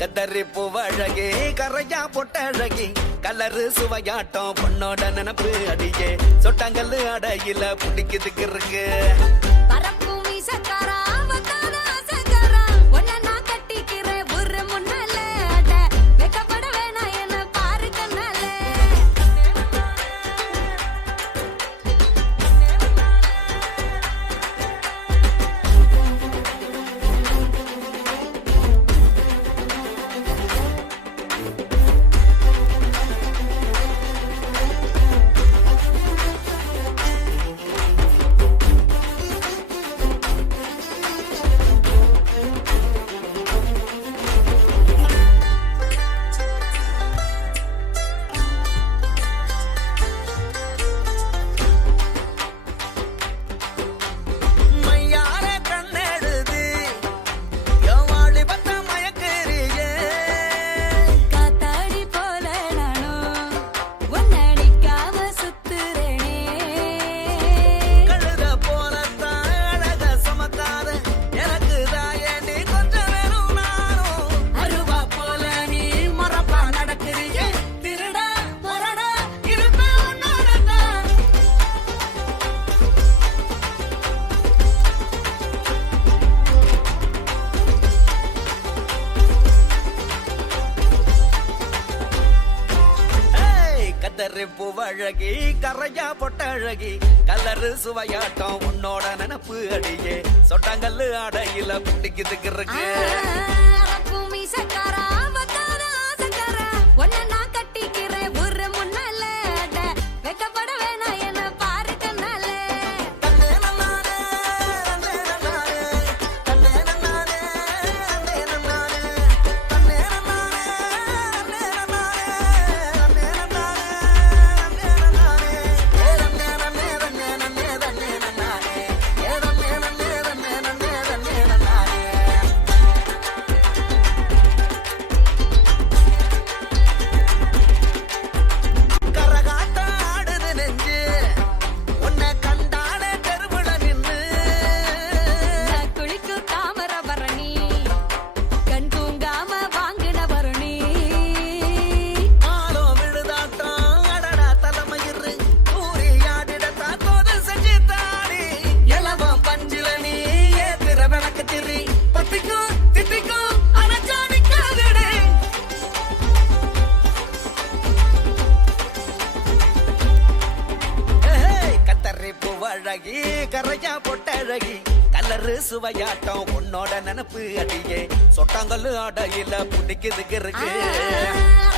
கத்தரிப்பு அழகே கரையா பொட்டழகி கலரு சுவையாட்டம் பொண்ணோட நினப்பு அடியே சொட்டாங்கல்லு அடையில பிடிக்குதுக்கு இருக்கு கத்தரிப்பு அழகி கரையா பொட்டழகி கலரு சுவையாட்டம் உன்னோட நினப்பு அடியே சொட்டாங்கல்லு அடையில பிடிக்குதுக்கு இருக்கு அழகி கரையா பொட்டழகி கலரு சுவையாட்டம் உன்னோட நினப்பு அடியே சொட்டாங்கல்லு அடையில பிடிக்குதுக்கு இருக்கு